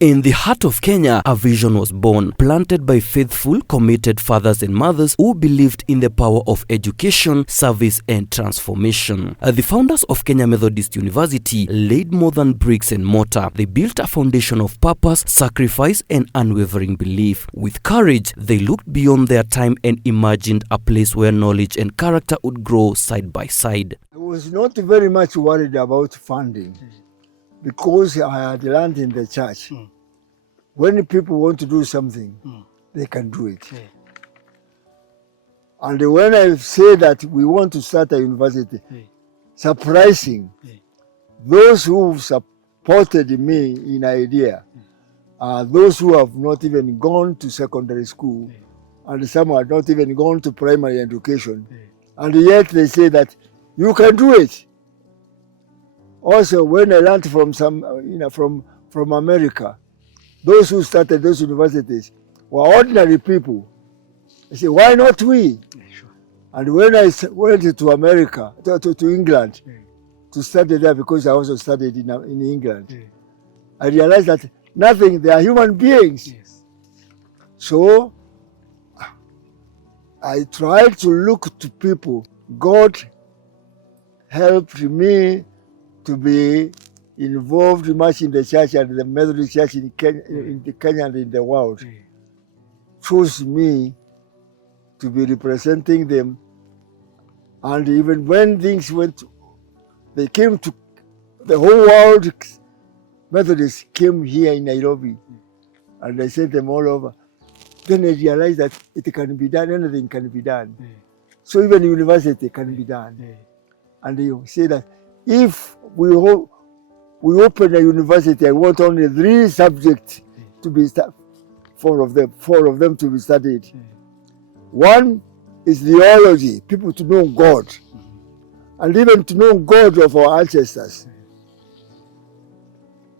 In the heart of Kenya, a vision was born, planted by faithful, committed fathers and mothers who believed in the power of education, service, and transformation. The founders of Kenya Methodist University laid more than bricks and mortar. They built a foundation of purpose, sacrifice, and unwavering belief. With courage, they looked beyond their time and imagined a place where knowledge and character would grow side by side. I was not very much worried about funding because I had learned in the church. When people want to do something, they can do it. And when I say that we want to start a university, surprising, those who supported me in idea are those who have not even gone to secondary school, and some have not even gone to primary education, and yet they say that you can do it. Also, when I learned from from America, those who started those universities were ordinary people. I said, why not we? And when I went to America, to England, to study there, because I also studied in England, I realized that nothing, they are human beings. So I tried to look to people. God helped me to be involved much in the church and the Methodist Church in Kenya, and in the world. Chose me to be representing them. And even when things they came to the whole world, Methodists came here in Nairobi, and I sent them all over. Then I realized that it can be done, anything can be done. So even university can be done. And they say that if we open a university, I want only 3 subjects to be four of them to be studied. One is theology, people to know God, and even to know God of our ancestors.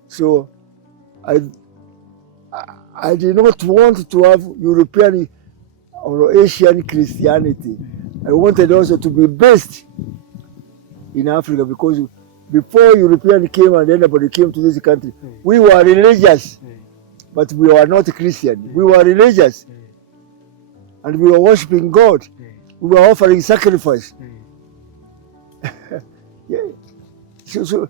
So I did not want to have European or Asian Christianity. I wanted also to be based in Africa, because before European came and anybody came to this country, we were religious, but we were not Christian. We were religious, and we were worshiping God. We were offering sacrifice. So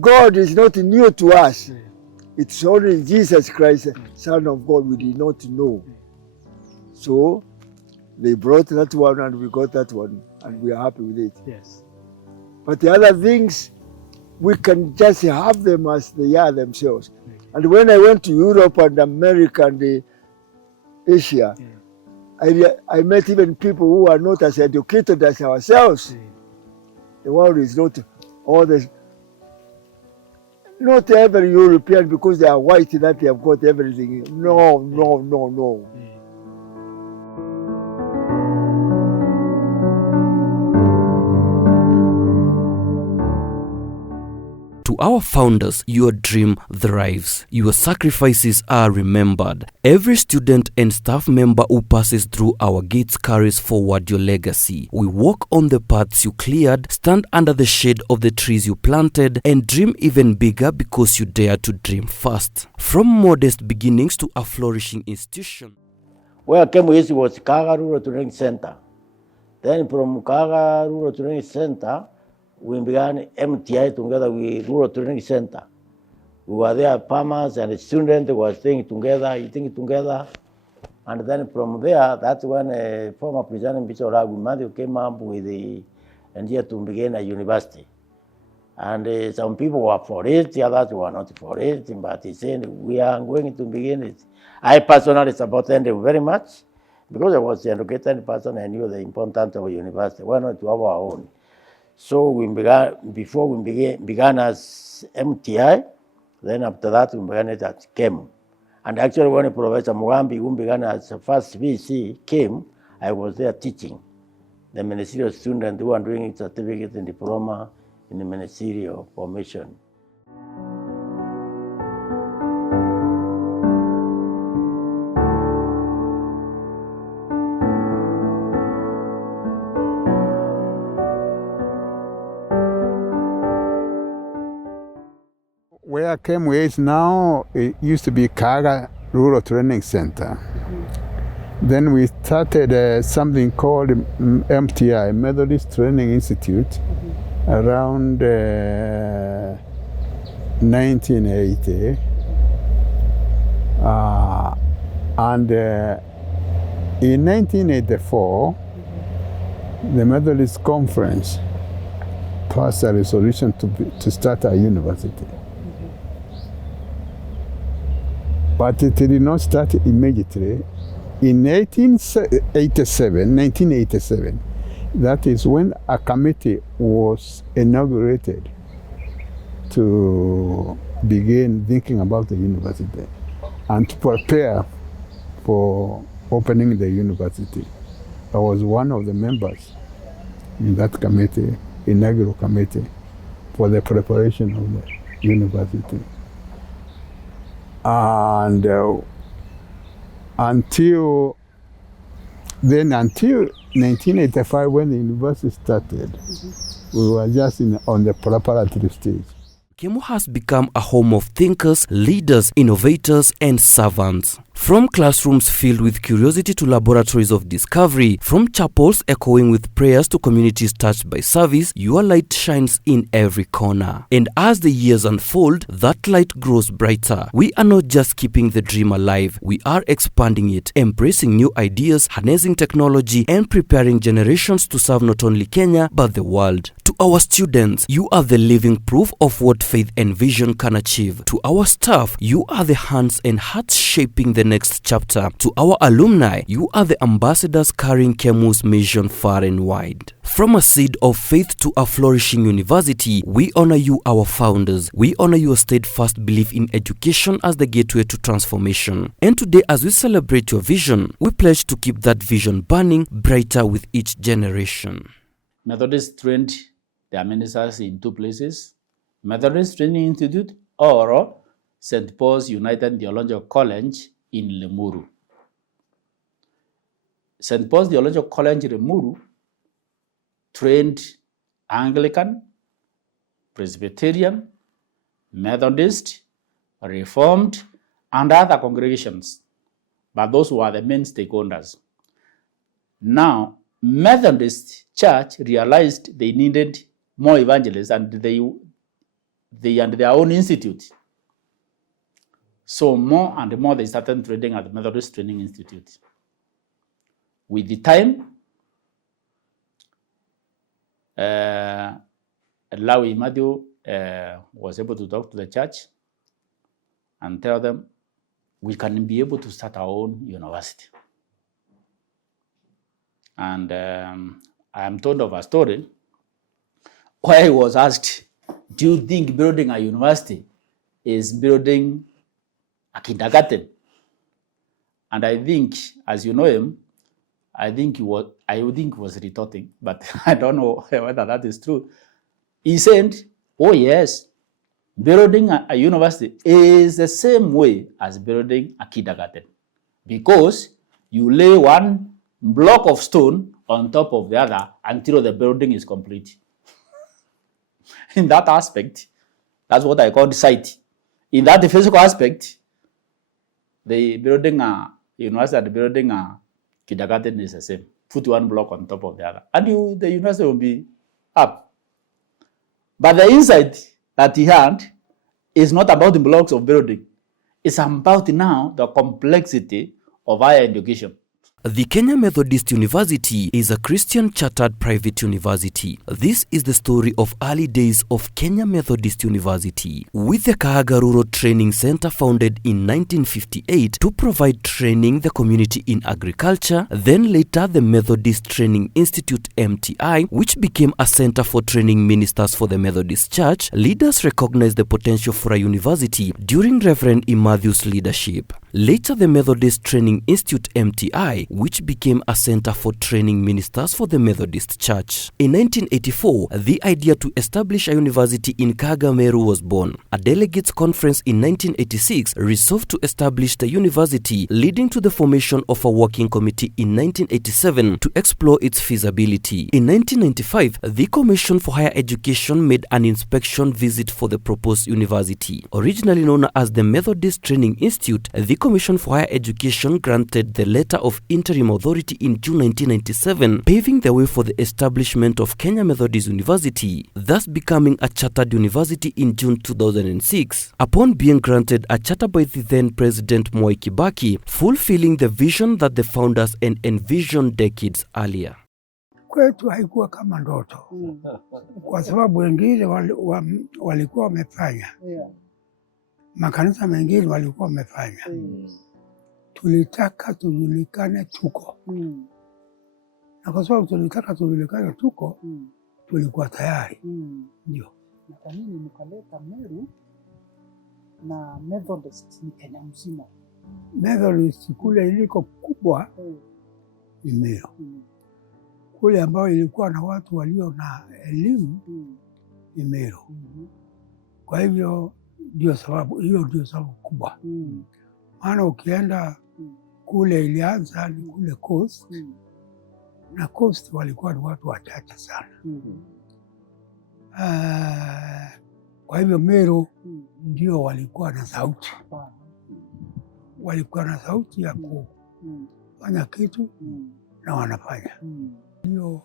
God is not new to us. It's only Jesus Christ, Son of God, we did not know. So they brought that one and we got that one, and we are happy with it. But the other things, we can just have them as they are themselves. And when I went to Europe and America and Asia, I met even people who are not as educated as ourselves. The world is not not every European because they are white that they have got everything. No. To our founders, your dream thrives. Your sacrifices are remembered. Every student and staff member who passes through our gates carries forward your legacy. We walk on the paths you cleared, stand under the shade of the trees you planted, and dream even bigger because you dare to dream fast. From modest beginnings to a flourishing institution. Where KeMU was Kaga Rural Training Center. Then from Kaga Rural Training Center, we began MTI together with Rural Training Center. We were there, farmers and students were staying together, eating together. And then from there, that's when former President Bishop Matthew came up with the idea to begin a university. And some people were for it, the others were not for it, but he said, we are going to begin it. I personally supported it very much, because I was an educated person, I knew the importance of a university. Why not to have our own? So we began as MTI, then after that we began it at KeMU. And actually when Professor Mugambi, who began as the first VC, came, I was there teaching the ministerial students who are doing certificate and diploma in the ministerial formation. Where KeMU is now, it used to be Kaga Rural Training Center. Then we started something called MTI, Methodist Training Institute, around 1980. And in 1984, the Methodist Conference passed a resolution to start a university. But it did not start immediately. In 1987, that is when a committee was inaugurated to begin thinking about the university and to prepare for opening the university. I was one of the members in that committee, inaugural committee, for the preparation of the university. And until 1985, when the university started, we were just on the preparatory stage. KeMU has become a home of thinkers, leaders, innovators, and servants. From classrooms filled with curiosity to laboratories of discovery, from chapels echoing with prayers to communities touched by service, your light shines in every corner. And as the years unfold, that light grows brighter. We are not just keeping the dream alive, we are expanding it, embracing new ideas, harnessing technology, and preparing generations to serve not only Kenya, but the world. To our students, you are the living proof of what faith and vision can achieve. To our staff, you are the hands and hearts shaping the next chapter. To our alumni, you are the ambassadors carrying KeMU's mission far and wide. From a seed of faith to a flourishing university, we honor you, our founders. We honor your steadfast belief in education as the gateway to transformation. And today, as we celebrate your vision, we pledge to keep that vision burning brighter with each generation. Methodists trained their ministers in two places: Methodist Training Institute or St. Paul's United Theological College in Limuru. St. Paul's Theological College in Limuru trained Anglican, Presbyterian, Methodist, Reformed, and other congregations, but those were the main stakeholders. Now, Methodist Church realized they needed more evangelists, and they and their own institute. So more and more they started training at the Methodist Training Institute. With the time, Lawi Matthew was able to talk to the church and tell them, we can be able to start our own university. And I am told of a story where he was asked, do you think building a university is building a kindergarten? And I think, as you know him, I think he was retorting, but I don't know whether that is true. He said, oh yes, building a university is the same way as building a kindergarten, because you lay one block of stone on top of the other until the building is complete. In that aspect, that's what I call the site. In that physical aspect, the building a university and building a kindergarten is the same. Put one block on top of the other, and the university will be up. But the insight that he had is not about the blocks of building. It's about now the complexity of higher education. The Kenya Methodist University is a Christian chartered private university. This is the story of early days of Kenya Methodist University, with the Kahaga Rural Training Center founded in 1958 to provide training the community in agriculture, then later the Methodist Training Institute MTI, which became a center for training ministers for the Methodist Church. Leaders recognized the potential for a university during Reverend Imathiu's leadership. Later, the Methodist Training Institute (MTI), which became a center for training ministers for the Methodist Church. In 1984, the idea to establish a university in Kagameru was born. A delegates conference in 1986 resolved to establish the university, leading to the formation of a working committee in 1987 to explore its feasibility. In 1995, the Commission for Higher Education made an inspection visit for the proposed university. Originally known as the Methodist Training Institute, the Commission for Higher Education granted the letter of interim authority in June 1997, paving the way for the establishment of Kenya Methodist University, thus becoming a chartered university in June 2006, upon being granted a charter by the then President Mwai Kibaki, fulfilling the vision that the founders had envisioned decades earlier. Kwetu haikuwa kama ndoto kwa sababu wengine walikuwa wamefanya, makanisa mengine walikuwa wamefanya. Tulitaka tujulikane tuko, na kwa sababu tulitaka tujulikane tuko, tulikuwa tayari. Ndio. Na kwa nini mkaleta Meru na Methodist ni Kenya mzima? Methodist kule iliko kubwa ni Meru. Kule ambao ilikuwa na watu walio na elimu ni Meru. Kwa hivyo ndio sababu, hiyo ndio sababu kubwa. Maana ukienda kule ilianza ni kule Coast, na Coast walikuwa ni watu wachache sana. Kwa hivyo Meru ndio walikuwa na sauti. Walikuwa na sauti ya kufanya kitu na wanafanya. Ndio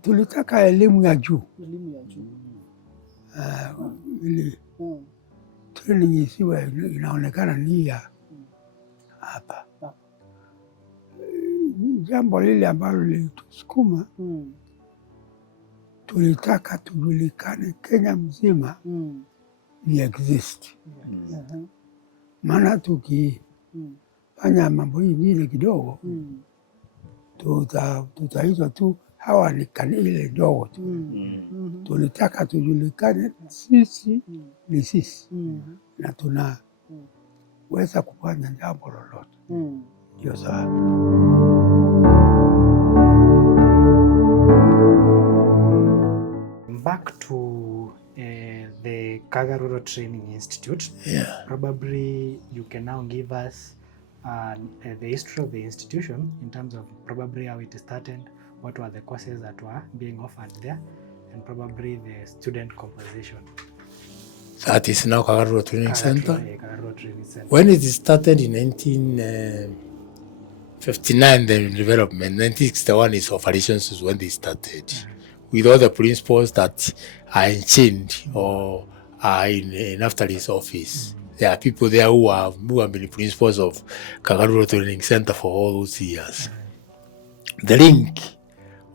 tulitaka elimu ya juu. Ili training isiwe inaonekana ni ya hapa. Jambo lile ambalo lilitusukuma, tulitaka tujulikane Kenya mzima ni exist. Maana tukifanya mambo ingine kidogo, tutaitwa tu hawa ni ile ndogo tu. Tulitaka tujulikane sisi ni sisi, na tunaweza kufanya jambo lolote. Ndio sababu. Back to the Kaga Rural Training Institute. Probably you can now give us the history of the institution in terms of probably how it started, what were the courses that were being offered there, and probably the student composition. That is now Kaga Rural Training Center. Kaga Rural Training Center. When it started in 1959, the development, 1961 is operations is when they started. With all the principles that are enchained or are in after his office. There are people there who have been principals of Kaga Rural Training Center for all those years. The link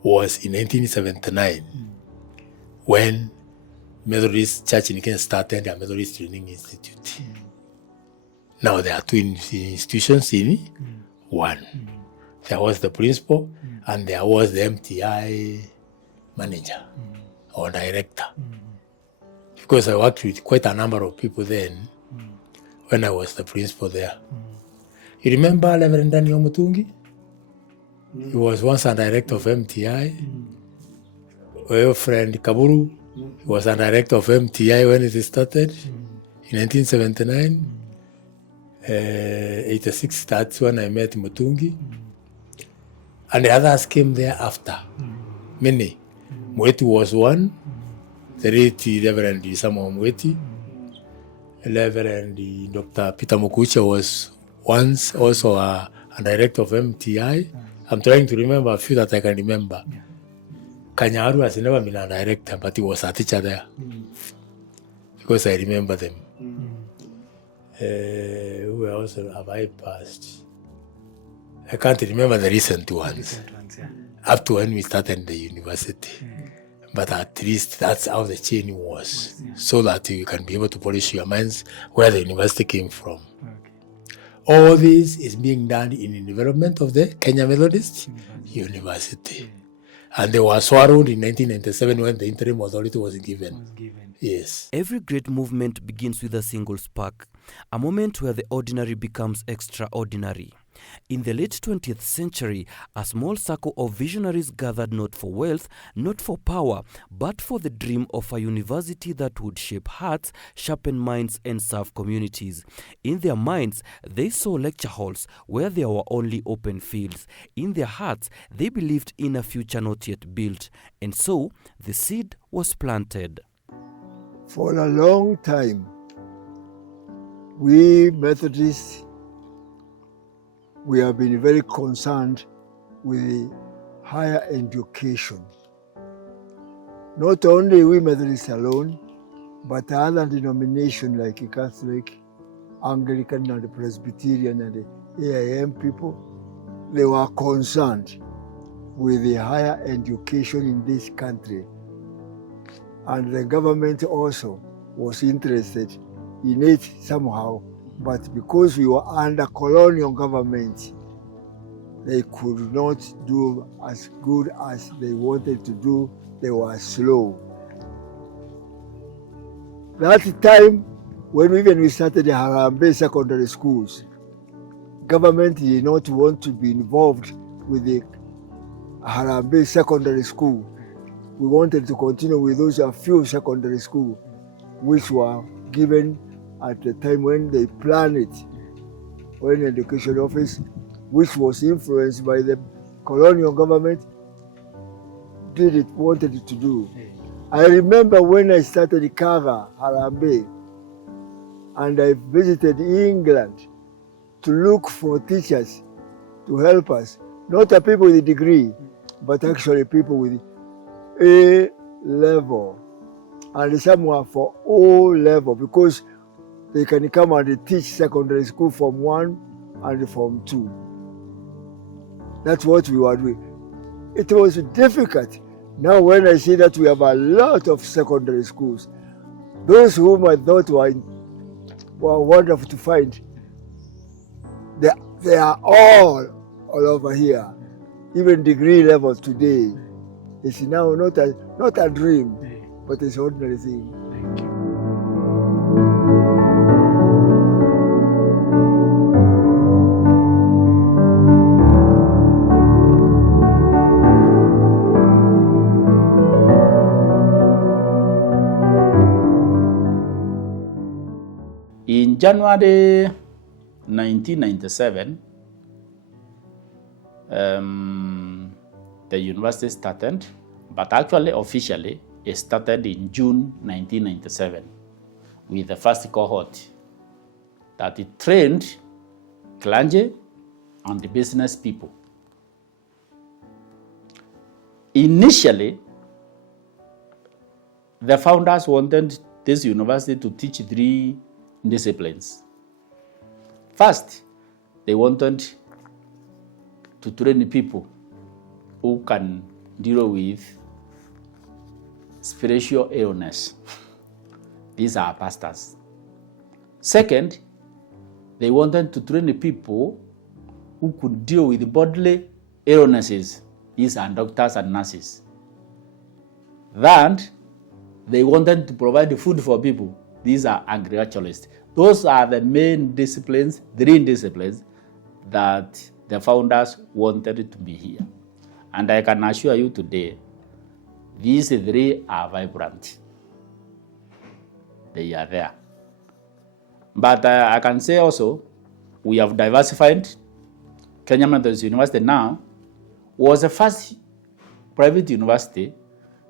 was in 1979 when Methodist Church in Kenya started a Methodist Training Institute. Now there are two institutions in one. There was the principal and there was the MTI manager or director. Because I worked with quite a number of people then when I was the principal there. You remember Reverend Daniel Mutungi? He was once a director of MTI. Our friend Kaburu, he was a director of MTI when it started in 1979. 86, that's when I met Mutungi. And the others came there after. Many. Mweti was one. The late Reverend Samuel Mweti. Reverend Dr. Peter Mukucha was once also a director of MTI. I'm trying to remember a few that I can remember. Kanyaru has never been a director, but he was a teacher there. Because I remember them. Who else have I passed? I can't remember the recent ones. Up to when we started the university. But at least that's how the chain was, so that you can be able to polish your minds where the university came from. All this is being done in the development of the Kenya Methodist University. And they were swallowed in 1997 when the interim authority was given. Yes. Every great movement begins with a single spark. a moment where the ordinary becomes extraordinary. In the late 20th century, a small circle of visionaries gathered not for wealth, not for power, but for the dream of a university that would shape hearts, sharpen minds, and serve communities. In their minds, they saw lecture halls where there were only open fields. In their hearts, they believed in a future not yet built. And so, the seed was planted. For a long time, we Methodists, we have been very concerned with higher education. Not only we Methodists alone, but other denominations like Catholic, Anglican, and Presbyterian, and the AIM people, they were concerned with the higher education in this country. And the government also was interested in it somehow. But because we were under colonial government, they could not do as good as they wanted to do. They were slow. That time, when we started the Harambee secondary schools, government did not want to be involved with the Harambee secondary school. We wanted to continue with those few secondary schools which were given at the time when they planned it, when the education office, which was influenced by the colonial government, wanted it to do. I remember when I started Kaga, Harambee, and I visited England to look for teachers to help us, not the people with a degree, but actually people with A level, and some were for O level, because they can come and teach secondary school Form 1 and Form 2. That's what we were doing. It was difficult. Now when I see that we have a lot of secondary schools, those whom I thought were wonderful to find, they are all over here, even degree level today. It's now not a dream, but it's an ordinary thing. Thank you. In January 1997, the university started, but actually officially it started in June 1997 with the first cohort that it trained clergy and the business people. Initially, the founders wanted this university to teach 3 disciplines. First, they wanted to train people who can deal with spiritual illness. These are pastors. Second, they wanted to train people who could deal with bodily illnesses. These are doctors and nurses. Third, they wanted to provide food for people. These are agriculturalists. Those are the main disciplines, 3 disciplines that the founders wanted to be here. And I can assure you today, these 3 are vibrant. They are there. But I can say also, we have diversified. Kenya Methodist University now was the first private university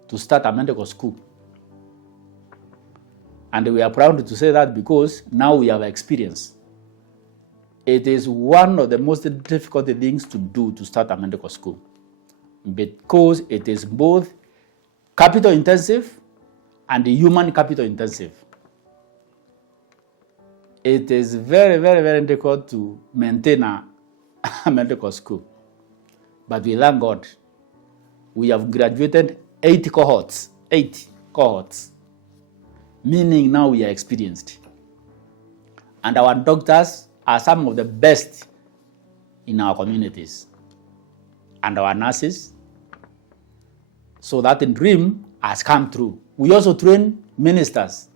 to start a medical school. And we are proud to say that because now we have experience. It is one of the most difficult things to do to start a medical school, because it is both capital intensive and human capital intensive. It is very, very, very difficult to maintain a medical school. But we thank God, we have graduated 8 cohorts, meaning now we are experienced. And our doctors are some of the best in our communities. And our nurses, so that the dream has come true. We also train ministers,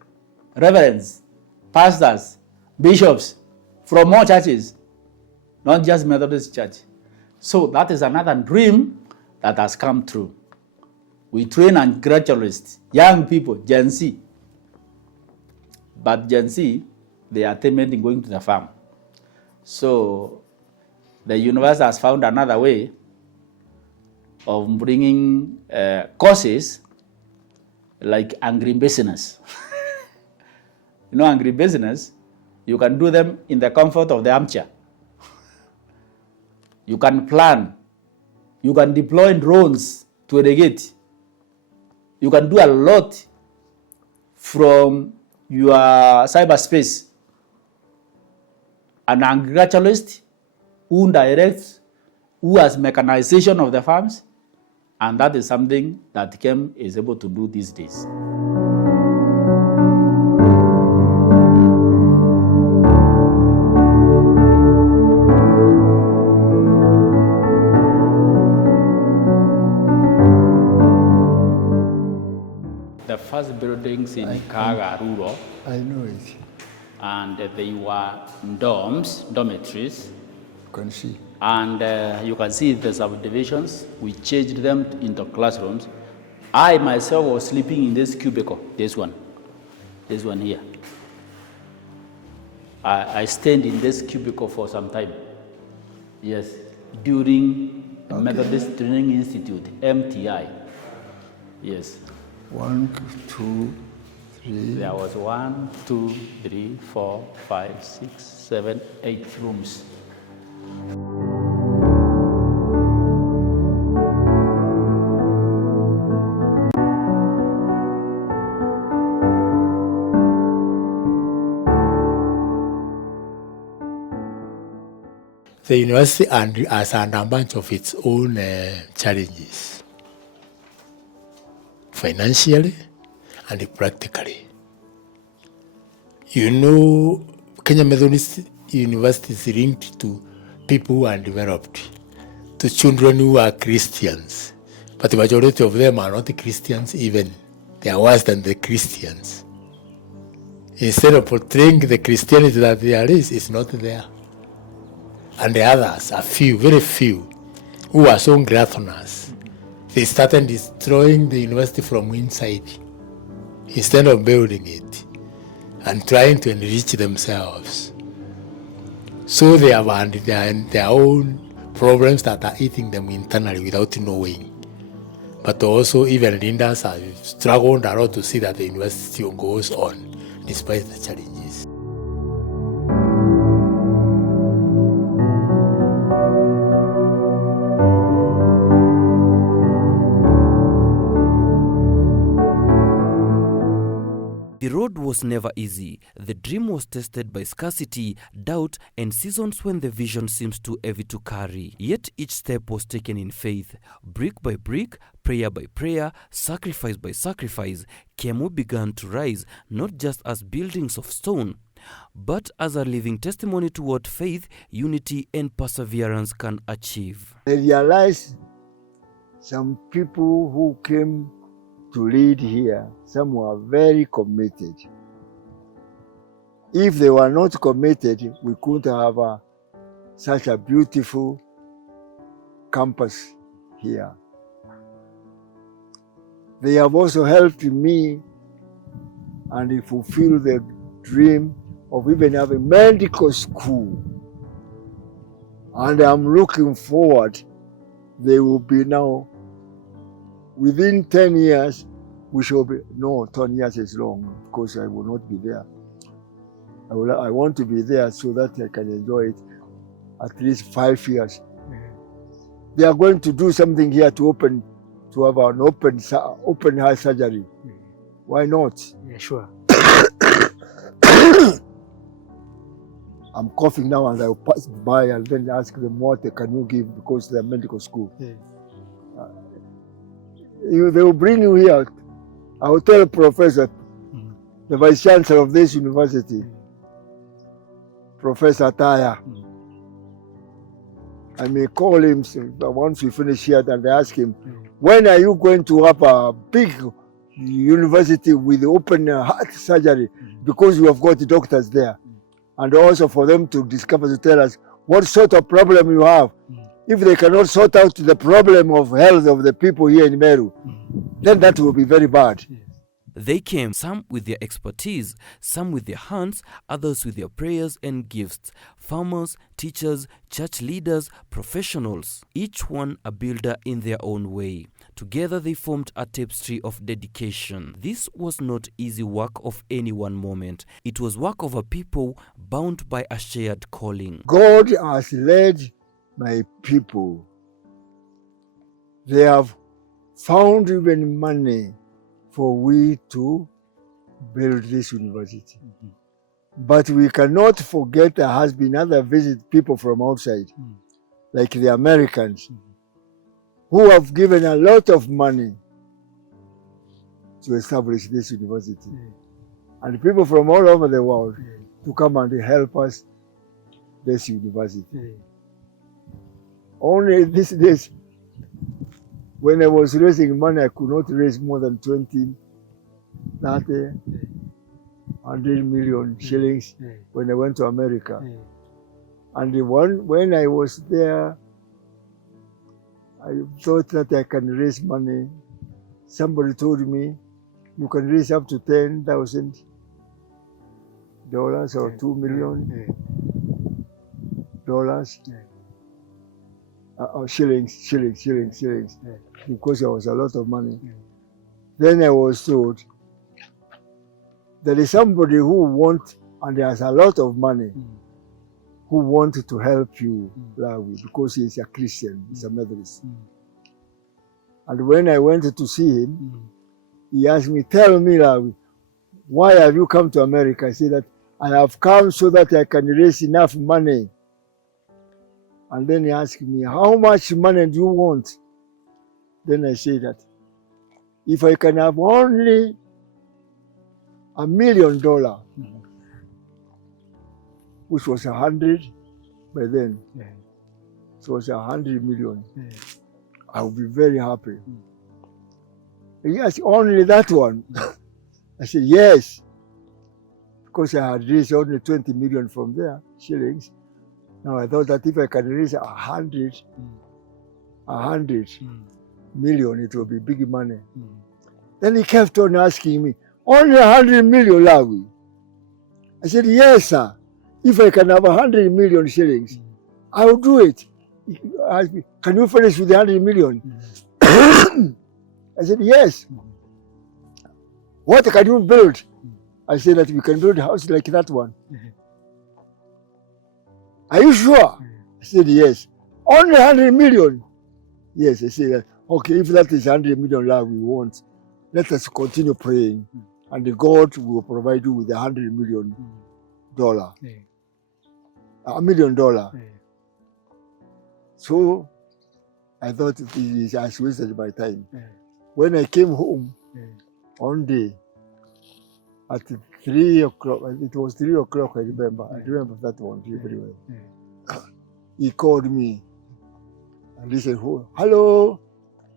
reverends, pastors, bishops from more churches, not just Methodist Church. So that is another dream that has come true. We train agriculturists, young people, Gen Z. But Gen Z, they are timid in going to the farm. So the university has found another way of bringing courses like agribusiness. You know, agribusiness, you can do them in the comfort of the armchair. You can plan. You can deploy drones to irrigate. You can do a lot from your cyberspace. An agriculturalist who directs, who has mechanization of the farms, and that is something that KeMU is able to do these days. The first buildings in Kaga Rural, I know it. and they were dormitories. You can see. And you can see the subdivisions. We changed them into classrooms. I myself was sleeping in this cubicle, this one here. I stayed in this cubicle for some time. Yes, during Methodist Training Institute, MTI. Yes. 1, 2, 3. There was 1, 2, 3, 4, 5, 6, 7, 8 rooms. The university has under a bunch of its own challenges, financially and practically. You know, Kenya Methodist University is linked to people who are developed, to children who are Christians, but the majority of them are not Christians even. They are worse than the Christians. Instead of portraying the Christianity that there is, it's not there. And the others, a few, very few, who are so gluttonous, they started destroying the university from inside instead of building it and trying to enrich themselves. So they have their own problems that are eating them internally without knowing. But also even leaders have struggled a lot to see that the university goes on despite the challenges. The road was never easy. The dream was tested by scarcity, doubt, and seasons when the vision seems too heavy to carry. Yet each step was taken in faith. Brick by brick, prayer by prayer, sacrifice by sacrifice, KeMU began to rise, not just as buildings of stone, but as a living testimony to what faith, unity, and perseverance can achieve. I realized some people who came to lead here, some were very committed. If they were not committed, we couldn't have such a beautiful campus here. They have also helped me and fulfill the dream of even having medical school. And I'm looking forward, they will be now, within 10 years, we shall be, no, 10 years is long, because I will not be there. I want to be there so that I can enjoy it at least 5 years. They are going to do something here to have an open heart surgery. Why not? Yeah, sure. I'm coughing now and I'll pass by and then ask them what can you give because they're medical school. Yeah. They will bring you here. I will tell the professor, the vice chancellor of this university, Professor Taya. I may call him once we finish here and ask him, when are you going to have a big university with open heart surgery? Because you have got doctors there. and also for them to discover, to tell us what sort of problem you have. If they cannot sort out the problem of health of the people here in Meru, then that will be very bad. They came, some with their expertise, some with their hands, others with their prayers and gifts. Farmers, teachers, church leaders, professionals, each one a builder in their own way. Together they formed a tapestry of dedication. This was not easy work of any one moment. It was work of a people bound by a shared calling. God has led my people. They have found even money for we to build this university. But we cannot forget there has been other visit people from outside, like the Americans, who have given a lot of money to establish this university. And people from all over the world to come and help us this university. Only these days, when I was raising money, I could not raise more than 20, 30, 100 million shillings when I went to America. And when I was there, I thought that I can raise money. Somebody told me, you can raise up to $10,000 or $2 million shillings, because there was a lot of money. Then I was told, there is somebody who wants, and has a lot of money, who wanted to help you, Lawi, because he's a Christian, he's a Methodist. And when I went to see him, he asked me, tell me, Lawi, why have you come to America? I said that I have come so that I can raise enough money. And then he asked me, how much money do you want? Then I said that if I can have only $1 million, which was 100 by then, so it was 100 million, I would be very happy. Yes, only that one. I said, yes, because I had raised only 20 million from there, shillings. Now I thought that if I can raise 100 million, it will be big money. Then he kept on asking me, only 100 million, Lawi? I said, yes, sir. If I can have 100 million shillings, I will do it. He asked me, can you finish with the 100 million? I said, yes. What can you build? I said that we can build a house like that one. Are you sure? I said, yes. Only 100 million? Yes, I said, okay, if that is 100 million love we want, let us continue praying, and God will provide you with $100 million. $1 million. So I thought it is as wasted my time. When I came home one day at 3 o'clock, it was 3 o'clock, I remember that one very well. He called me and he said, hello.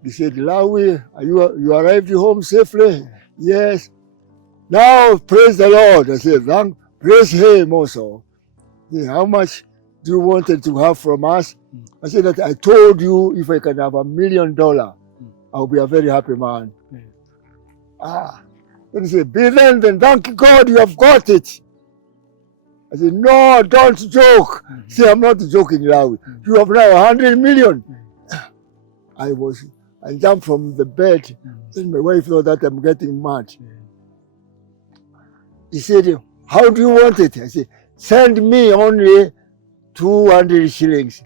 He said, Lawi, you arrived home safely? Yes. Now praise the Lord. I said, praise him also. How much do you want to have from us? I said that I told you if I can have $1 million, I'll be a very happy man. Then he said, be then thank God you have got it. I said, no, don't joke. See, I'm not joking, Lawi. You have now 100 million. I jumped from the bed. Then my wife thought that I'm getting mad. He said, how do you want it? I said, send me only 200 shillings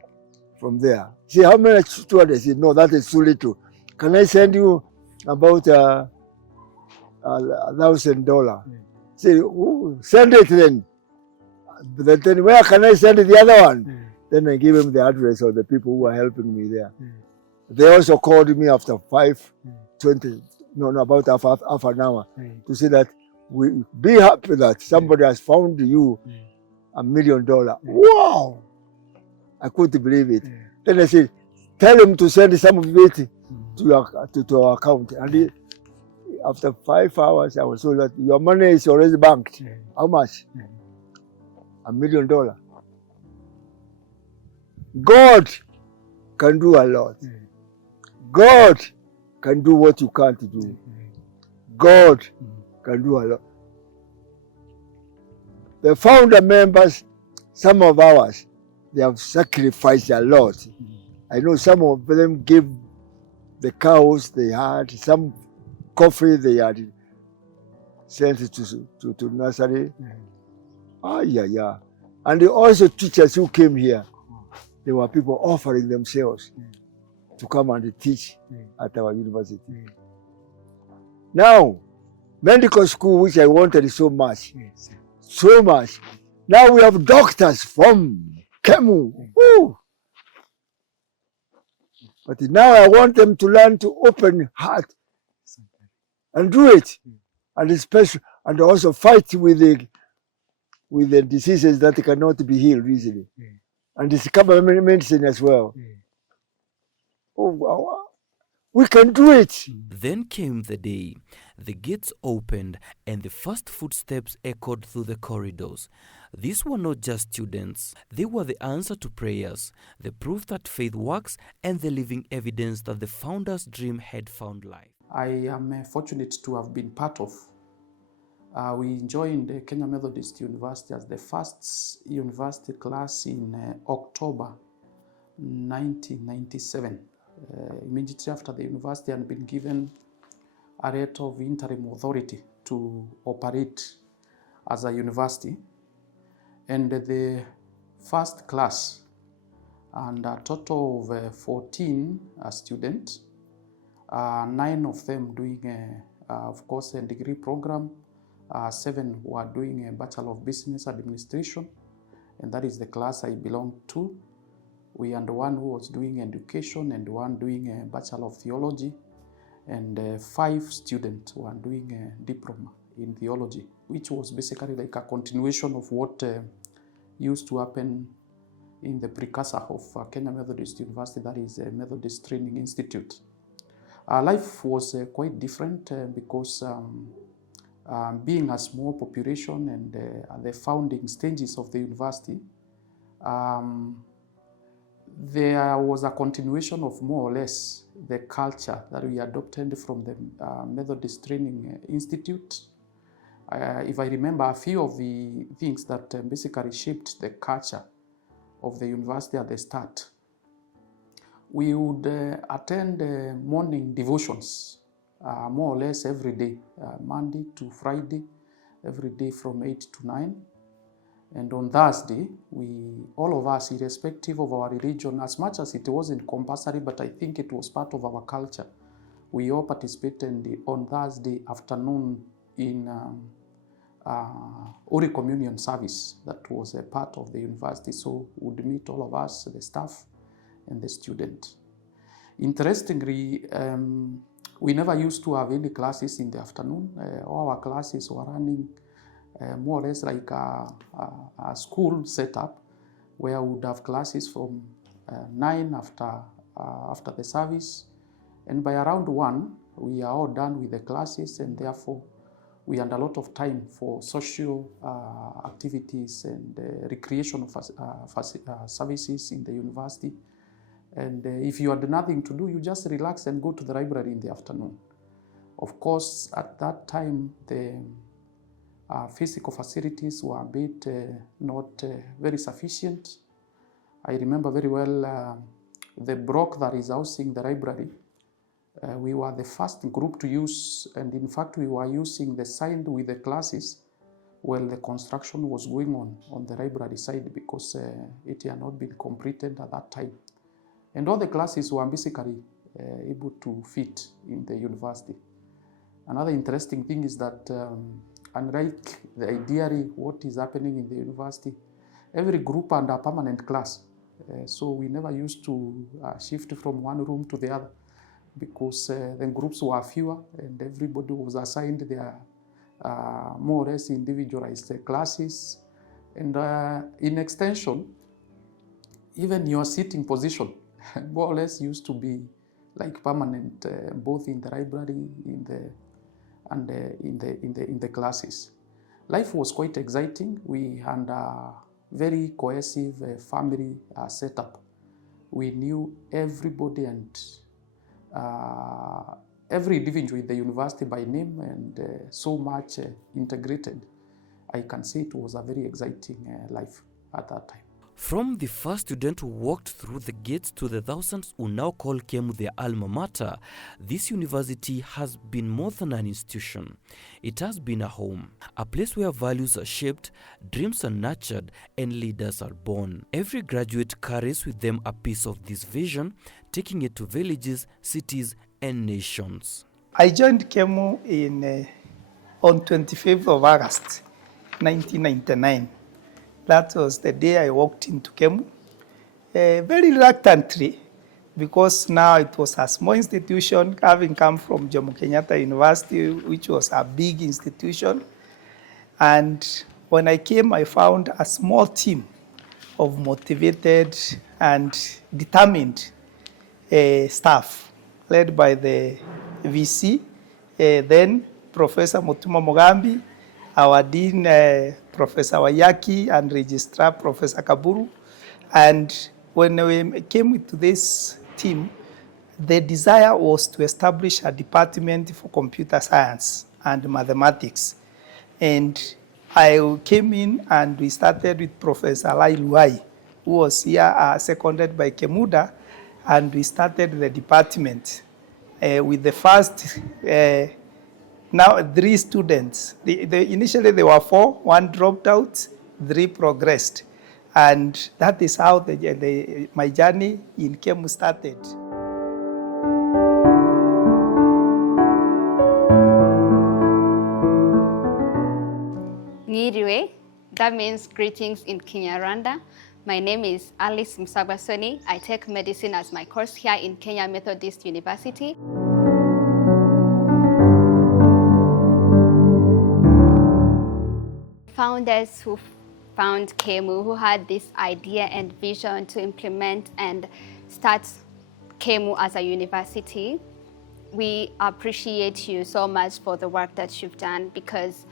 from there. He said, how much 200? I said, no, that is too little. Can I send you about $1,000? He said, send it then. But then where can I send the other one? Then I gave him the address of the people who were helping me there. They also called me after 5:20, about half an hour, to say that we be happy that somebody has found you $1 million. Wow! I couldn't believe it. Then I said, tell him to send some of it to our account. And after 5 hours, I was told that your money is already banked. How much? $1 million. God can do a lot. God can do what you can't do. God can do a lot. The founder members, some of ours, they have sacrificed a lot. I know some of them gave the cows they had, some coffee they had sent to nursery. Yeah. And also teachers who came here, there were people offering themselves to come and teach at our university. Now, medical school, which I wanted so much, now we have doctors from KeMU. Woo! But now I want them to learn to open heart and do it, and especially, and also fight with the diseases that cannot be healed easily, and discover medicine as well. Oh, wow. We can do it. Then came the day. The gates opened and the first footsteps echoed through the corridors. These were not just students. They were the answer to prayers, the proof that faith works, and the living evidence that the founder's dream had found life. I am fortunate to have been part of. We joined the Kenya Methodist University as the first university class in October 1997. Immediately after the university had been given a right of interim authority to operate as a university. And the first class, and a total of 14 students, 9 of them doing, of course, a degree program, 7 were doing a Bachelor of Business Administration, and that is the class I belong to. We had one who was doing education and one doing a Bachelor of Theology, and 5 students were doing a diploma in theology, which was basically like a continuation of what used to happen in the precursor of Kenya Methodist University, that is a Methodist Training Institute. Life was quite different because being a small population and at the founding stages of the university, there was a continuation of more or less the culture that we adopted from the Methodist Training Institute. If I remember a few of the things that basically shaped the culture of the university at the start, we would attend morning devotions more or less every day, Monday to Friday, every day from 8 to 9. And on Thursday, all of us, irrespective of our religion, as much as it wasn't compulsory, but I think it was part of our culture, we all participated on Thursday afternoon in Holy Communion service that was a part of the university. So we would meet all of us, the staff and the student. Interestingly, we never used to have any classes in the afternoon. All our classes were running more or less like a school setup, where we would have classes from 9 after the service, and by around 1 we are all done with the classes, and therefore we had a lot of time for social activities and recreational services in the university. And if you had nothing to do, you just relax and go to the library in the afternoon. Of course, at that time, the physical facilities were a bit not very sufficient. I remember very well the block that is housing the library. We were the first group to use, and in fact we were using the side with the classes while the construction was going on the library side, because it had not been completed at that time. And all the classes were basically able to fit in the university. Another interesting thing is that unlike the ideally what is happening in the university, every group had a permanent class. So we never used to shift from one room to the other, because the groups were fewer and everybody was assigned their more or less individualized classes. And in extension, even your sitting position more or less used to be like permanent, both in the library and in the classes. Life was quite exciting. We had very cohesive family setup. We knew everybody and every individual in the university by name, and so much integrated. I can say it was a very exciting life at that time. From the first student who walked through the gates to the thousands who now call KeMU their alma mater, this university has been more than an institution. It has been a home, a place where values are shaped, dreams are nurtured, and leaders are born. Every graduate carries with them a piece of this vision, taking it to villages, cities, and nations. I joined KeMU on 25th of August, 1999. That was the day I walked into KeMU, very reluctantly, because now it was a small institution, having come from Jomo Kenyatta University, which was a big institution. And when I came, I found a small team of motivated and determined staff, led by the VC, then Professor Mutuma Mogambi, our Dean, Professor Wayaki, and Registrar, Professor Kaburu. And when we came to this team, the desire was to establish a department for computer science and mathematics. And I came in and we started with Professor Lai Luai, who was here seconded by Kemuda, and we started the department with the first now 3 students. Initially there were 4, 1 dropped out, 3 progressed. And that is how my journey in KeMU started. Ngiriwe, that means greetings in Kinyarwanda. My name is Alice Msabasoni. I take medicine as my course here in Kenya Methodist University. Founders who found KeMU, who had this idea and vision to implement and start KeMU as a university, we appreciate you so much for the work that you've done, because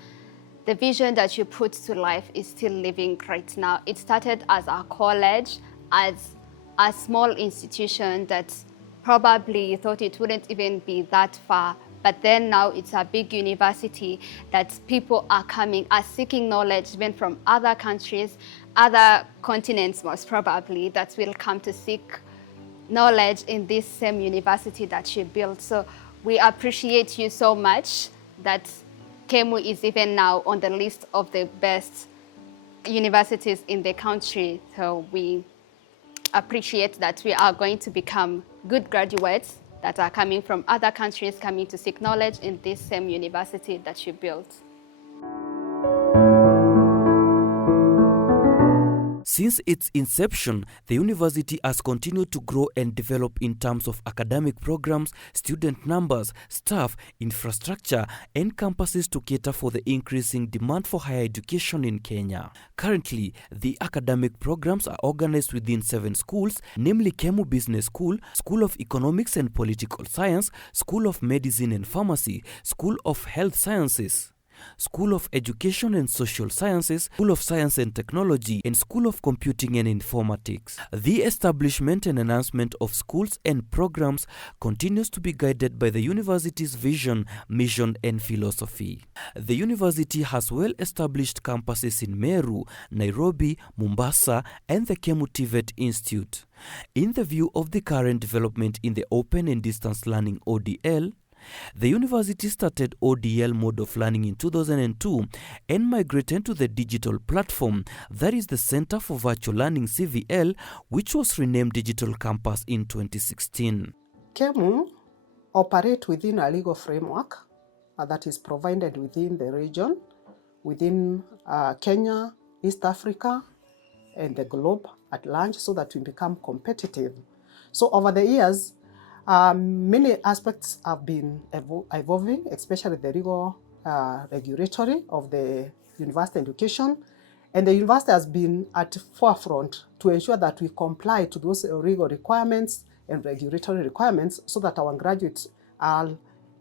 the vision that you put to life is still living right now. It started as a college, as a small institution that probably you thought it wouldn't even be that far. But then now it's a big university that people are coming, are seeking knowledge even from other countries, other continents most probably, that will come to seek knowledge in this same university that you built. So we appreciate you so much that KeMU is even now on the list of the best universities in the country. So we appreciate that we are going to become good graduates that are coming from other countries, coming to seek knowledge in this same university that you built. Since its inception, the university has continued to grow and develop in terms of academic programs, student numbers, staff, infrastructure, and campuses to cater for the increasing demand for higher education in Kenya. Currently, the academic programs are organized within 7 schools, namely KeMU Business School, School of Economics and Political Science, School of Medicine and Pharmacy, School of Health Sciences, School of Education and Social Sciences, School of Science and Technology, and School of Computing and Informatics. The establishment and enhancement of schools and programs continues to be guided by the university's vision, mission, and philosophy. The university has well-established campuses in Meru, Nairobi, Mombasa, and the KeMU TVET Institute. In the view of the current development in the Open and Distance Learning (ODL), the university started ODL mode of learning in 2002 and migrated to the digital platform, that is the Center for Virtual Learning CVL, which was renamed Digital Campus in 2016. KeMU operate within a legal framework that is provided within the region, within Kenya, East Africa, and the globe at large, so that we become competitive. So over the years, many aspects have been evolving, especially the legal regulatory of the university education. And the university has been at the forefront to ensure that we comply to those legal requirements and regulatory requirements, so that our graduates are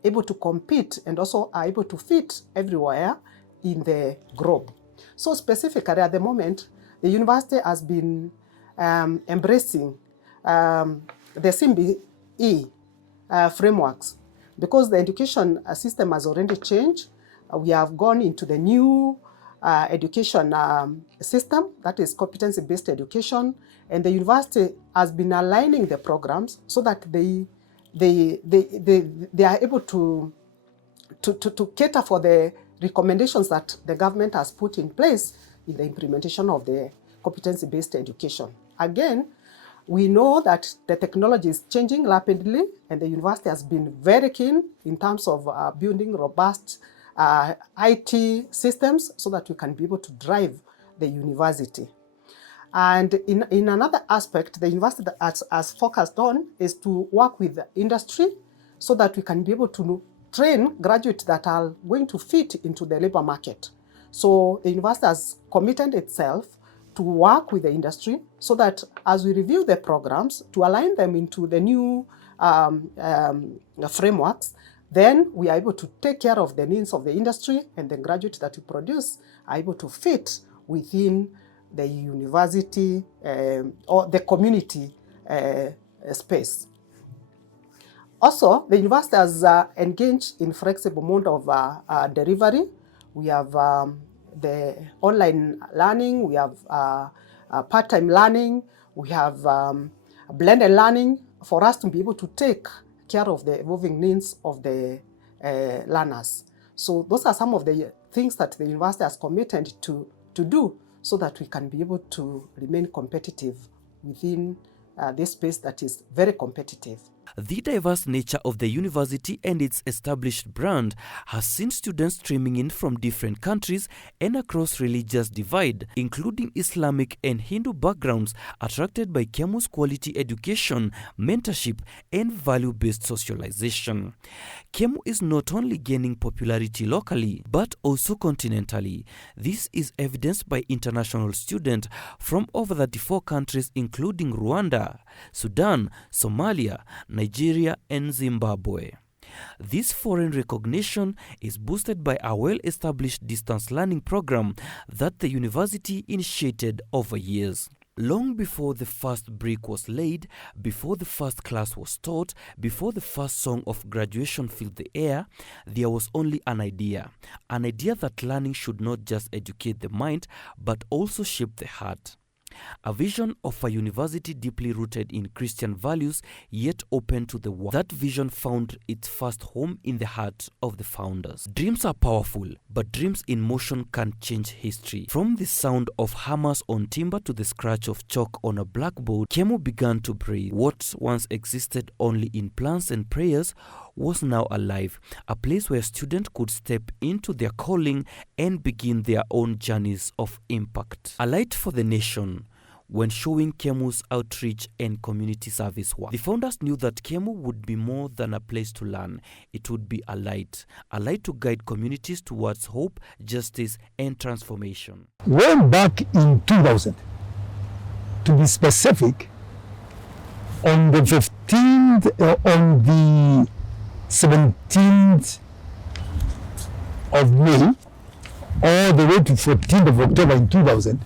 able to compete and also are able to fit everywhere in the globe. So specifically at the moment, the university has been embracing the CBE frameworks, because the education system has already changed. We have gone into the new education system, that is competency-based education, and the university has been aligning the programs so that they are able to cater for the recommendations that the government has put in place in the implementation of the competency-based education. Again, we know that the technology is changing rapidly, and the university has been very keen in terms of building robust IT systems so that we can be able to drive the university. And in another aspect, the university has focused on is to work with the industry so that we can be able to train graduates that are going to fit into the labor market. So the university has committed itself to work with the industry so that as we review the programs, to align them into the new frameworks, then we are able to take care of the needs of the industry, and the graduates that we produce are able to fit within the university or the community space. Also, the university has engaged in flexible mode of delivery. We have the online learning, we have part-time learning, we have blended learning for us to be able to take care of the evolving needs of the learners. So those are some of the things that the university has committed to do so that we can be able to remain competitive within this space that is very competitive. The diverse nature of the university and its established brand has seen students streaming in from different countries and across religious divide, including Islamic and Hindu backgrounds, attracted by KeMU's quality education, mentorship, and value-based socialization. KeMU is not only gaining popularity locally, but also continentally. This is evidenced by international students from over 34 countries, including Rwanda, Sudan, Somalia, Nigeria, and Zimbabwe. This foreign recognition is boosted by a well-established distance learning program that the university initiated over years. Long before the first brick was laid, before the first class was taught, before the first song of graduation filled the air, there was only an idea that learning should not just educate the mind, but also shape the heart. A vision of a university deeply rooted in Christian values, yet open to the world. That vision found its first home in the heart of the founders. Dreams are powerful, but dreams in motion can change history. From the sound of hammers on timber to the scratch of chalk on a blackboard, KeMU began to breathe. What once existed only in plans and prayers was now alive, a place where students could step into their calling and begin their own journeys of impact. A light for the nation. When showing KeMU's outreach and community service work, the founders knew that KeMU would be more than a place to learn. It would be a light to guide communities towards hope, justice, and transformation. Way back in 2000, to be specific, on the 17th of May, all the way to 14th of October in 2000,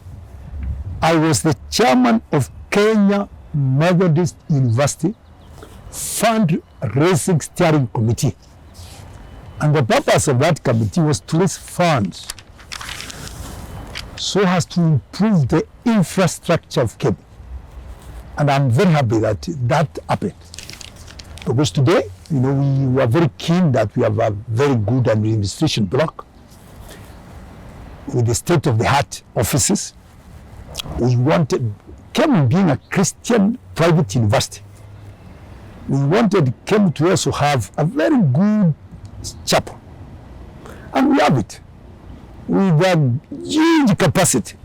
I was the chairman of Kenya Methodist University Fundraising Steering Committee. And the purpose of that committee was to raise funds so as to improve the infrastructure of KeMU. And I'm very happy that that happened. Because today, we were very keen that we have a very good administration block with the state-of-the-art offices. We wanted, KeMU being a Christian private university, we wanted KeMU to also have a very good chapel. And we have it with a huge capacity.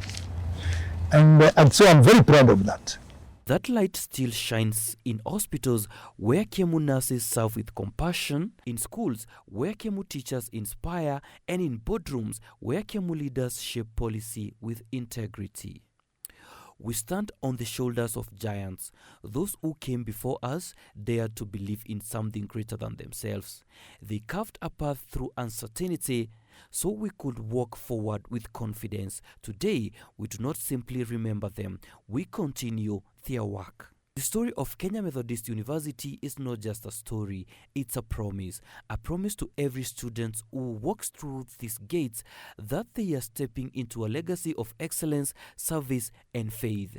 And so I'm very proud of that. That light still shines in hospitals where KeMU nurses serve with compassion, in schools where KeMU teachers inspire, and in boardrooms where KeMU leaders shape policy with integrity. We stand on the shoulders of giants. Those who came before us dared to believe in something greater than themselves. They carved a path through uncertainty so we could walk forward with confidence. Today, we do not simply remember them, we continue their work. The story of Kenya Methodist University is not just a story, it's a promise to every student who walks through these gates that they are stepping into a legacy of excellence, service, and faith.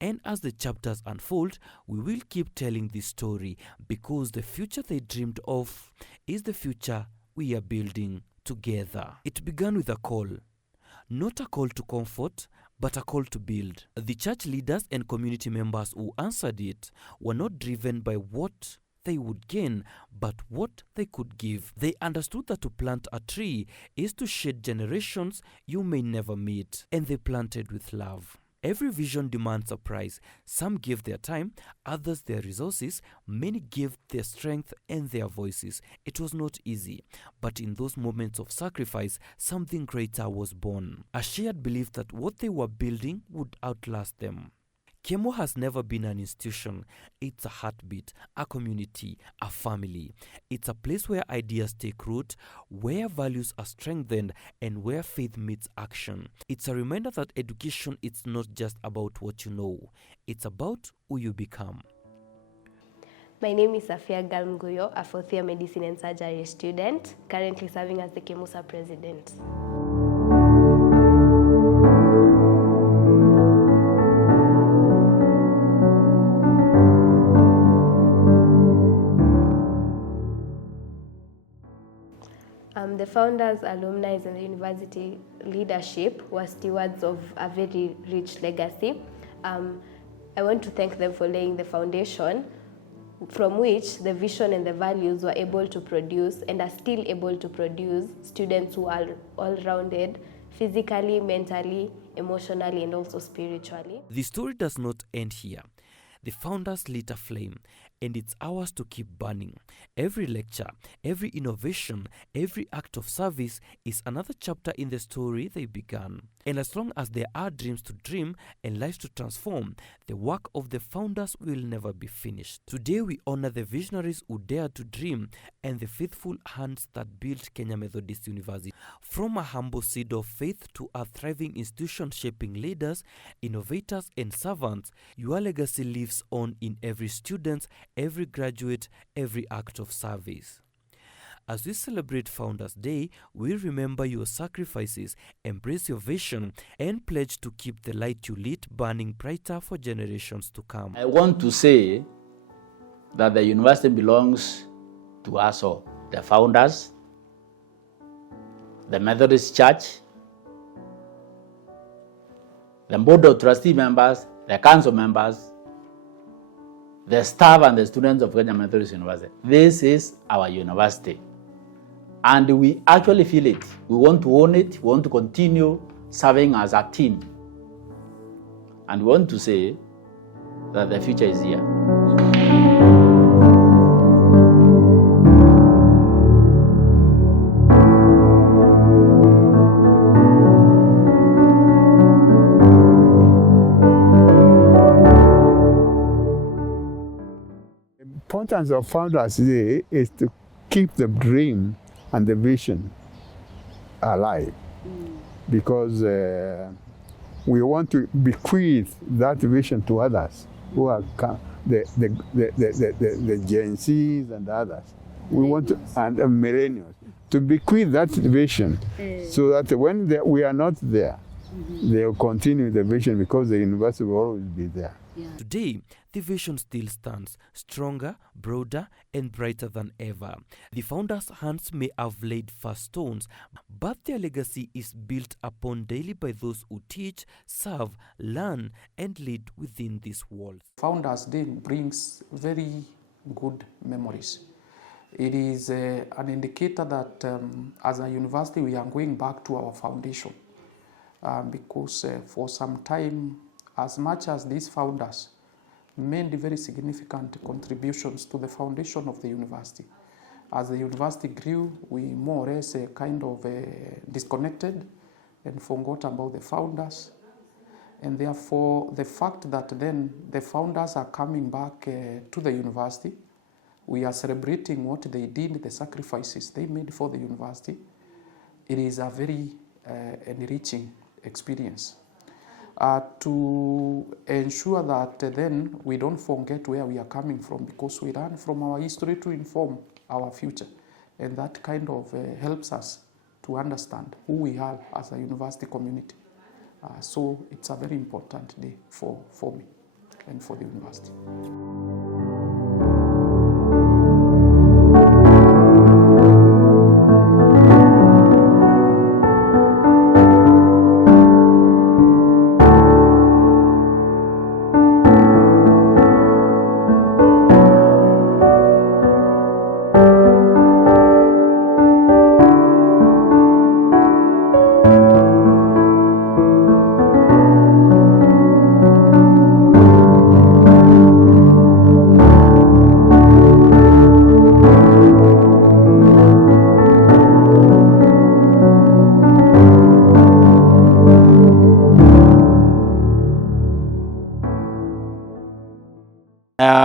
And as the chapters unfold, we will keep telling this story because the future they dreamed of is the future we are building together. It began with a call, not a call to comfort, but a call to build. The church leaders and community members who answered it were not driven by what they would gain, but what they could give. They understood that to plant a tree is to shed generations you may never meet, and they planted with love. Every vision demands a price. Some give their time, others their resources, many give their strength and their voices. It was not easy, but in those moments of sacrifice, something greater was born. A shared belief that what they were building would outlast them. KeMU has never been an institution. It's a heartbeat, a community, a family. It's a place where ideas take root, where values are strengthened, and where faith meets action. It's a reminder that education is not just about what you know. It's about who you become. My name is Safia Galmguyo, a fourth-year medicine and surgery student, currently serving as the KeMU president. The founders, alumni, and the university leadership were stewards of a very rich legacy. I want to thank them for laying the foundation from which the vision and the values were able to produce and are still able to produce students who are all-rounded, physically, mentally, emotionally, and also spiritually. The story does not end here. The founders lit a flame, and it's ours to keep burning. Every lecture, every innovation, every act of service is another chapter in the story they began. And as long as there are dreams to dream and lives to transform, the work of the founders will never be finished. Today we honor the visionaries who dared to dream and the faithful hands that built Kenya Methodist University. From a humble seed of faith to a thriving institution shaping leaders, innovators, and servants, your legacy lives on in every student, every graduate, every act of service. As we celebrate Founders Day, we remember your sacrifices, embrace your vision, and pledge to keep the light you lit burning brighter for generations to come. I want to say that the university belongs to us all, the founders, the Methodist Church, the board of trustee members, the council members, the staff and the students of Kenya Methodist University. This is our university. And we actually feel it. We want to own it. We want to continue serving as a team. And we want to say that the future is here. The importance of Founders Day is to keep the dream and the vision alive, because we want to bequeath that vision to others who are the Gen Zs and others. We want to, and millennials, to bequeath that vision so that when we are not there, they'll continue the vision because the university will always be there. Today, the vision still stands, stronger, broader, and brighter than ever. The founders' hands may have laid first stones, but their legacy is built upon daily by those who teach, serve, learn, and lead within these walls. Founders Day brings very good memories. It is an indicator that as a university we are going back to our foundation because for some time, as much as these founders made very significant contributions to the foundation of the university, as the university grew, we more or less kind of disconnected and forgot about the founders. And therefore, the fact that then the founders are coming back to the university, we are celebrating what they did, the sacrifices they made for the university. It is a very enriching experience. To ensure that then we don't forget where we are coming from, because we learn from our history to inform our future. And that kind of helps us to understand who we are as a university community. So it's a very important day for me and for the university.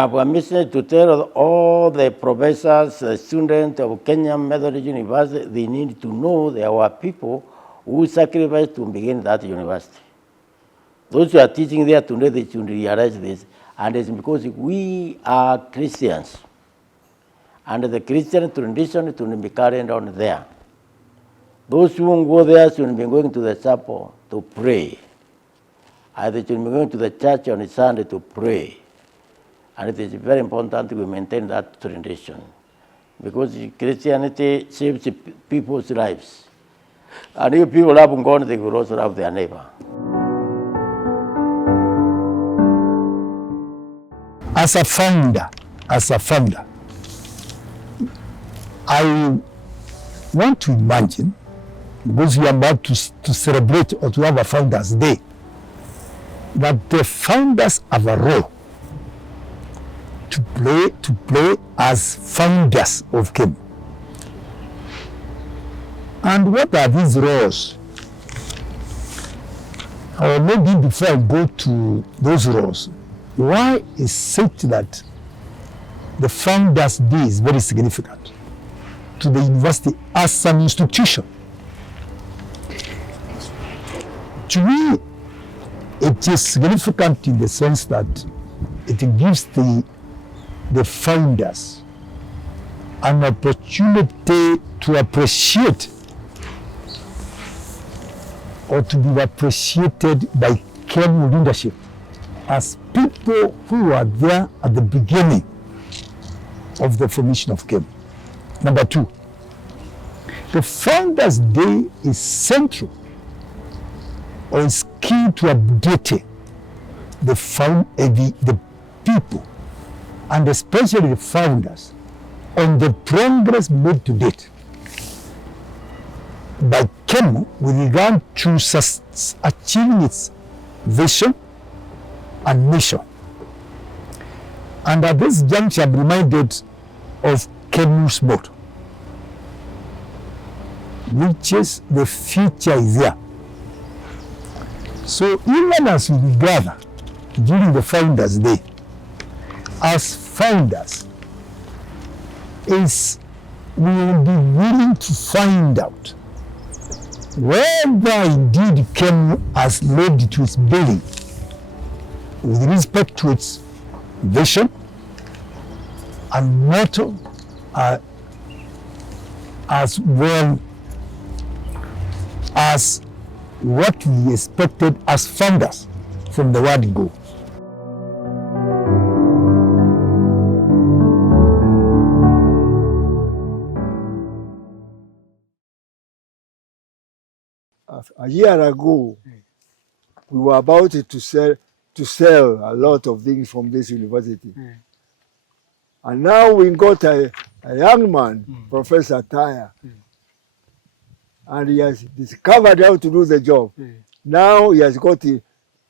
Permission to tell all the professors, students of Kenya Methodist University, they need to know there were people who sacrificed to begin that university. Those who are teaching there today, they should realize this, and it's because we are Christians, and the Christian tradition should be carried on there. Those who won't go there should be going to the chapel to pray, and they should be going to the church on Sunday to pray. And it is very important we maintain that tradition, because Christianity saves people's lives. And if people love God, they will also love their neighbor. As a founder, I want to imagine, because we are about to celebrate or to have a Founders Day, that the founders have a role to play as founders of KeMU. And what are these roles? Or maybe before I go to those roles, why is it that the Founders Day is very significant to the university as an institution? To me, it is significant in the sense that it gives the founders an opportunity to appreciate or to be appreciated by KeMU leadership as people who were there at the beginning of the formation of KeMU. Number two, the Founders Day is central or is key to updating the people, and especially the founders, on the progress made to date by KeMU with regard to achieving its vision and mission. And at this juncture, I'm reminded of KeMU's motto, which is the future is here. So even as we gather during the Founders Day, as founders, we will be willing to find out whether indeed KeMU has led to its building with respect to its vision and motto, as well as what we expected as founders from the word go. A year ago, we were about to sell a lot of things from this university. And now we got a young man, Professor Taya, and he has discovered how to do the job. Now he has got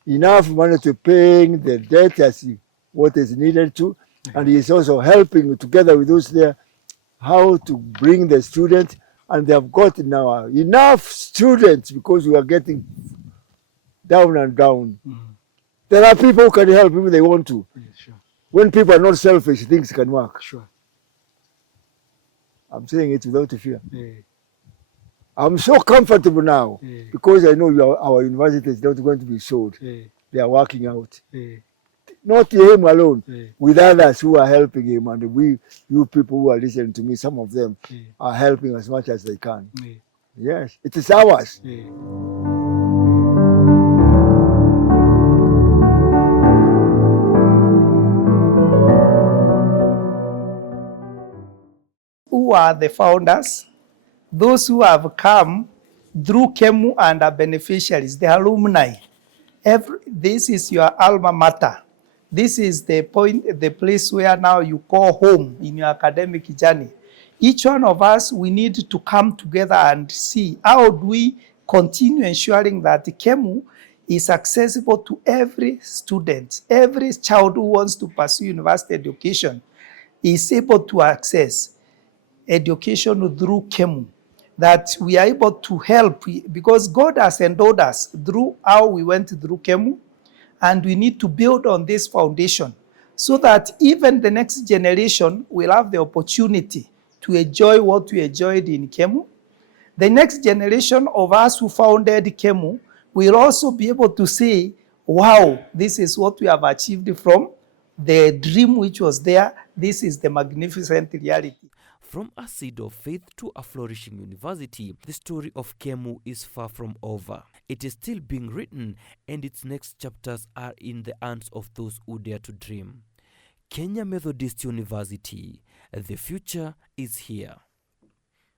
enough money to pay the debt as what is needed to, and he is also helping together with those there how to bring the students, and they have got now enough students because we are getting down and down. There are people who can help if they want to. Sure. When people are not selfish, things can work. Sure. I'm saying it without fear. Yeah. I'm so comfortable now Yeah. because I know our university is not going to be sold. Yeah. They are working out. Yeah. Not him alone, Yeah. with others who are helping him. And you people who are listening to me, some of them Yeah. are helping as much as they can. Yeah. Yes, it is ours. Yeah. Who are the founders? Those who have come through KeMU and are beneficiaries, the alumni. This is your alma mater. This is the place where now you call home in your academic journey. Each one of us, we need to come together and see how do we continue ensuring that KeMU is accessible to every student, every child who wants to pursue university education is able to access education through KeMU, that we are able to help because God has endowed us through how we went through KeMU, and we need to build on this foundation so that even the next generation will have the opportunity to enjoy what we enjoyed in KeMU. The next generation of us who founded KeMU will also be able to say, wow, this is what we have achieved from the dream which was there. This is the magnificent reality. From a seed of faith to a flourishing university, the story of KeMU is far from over. It is still being written, and its next chapters are in the hands of those who dare to dream. Kenya Methodist University, the future is here.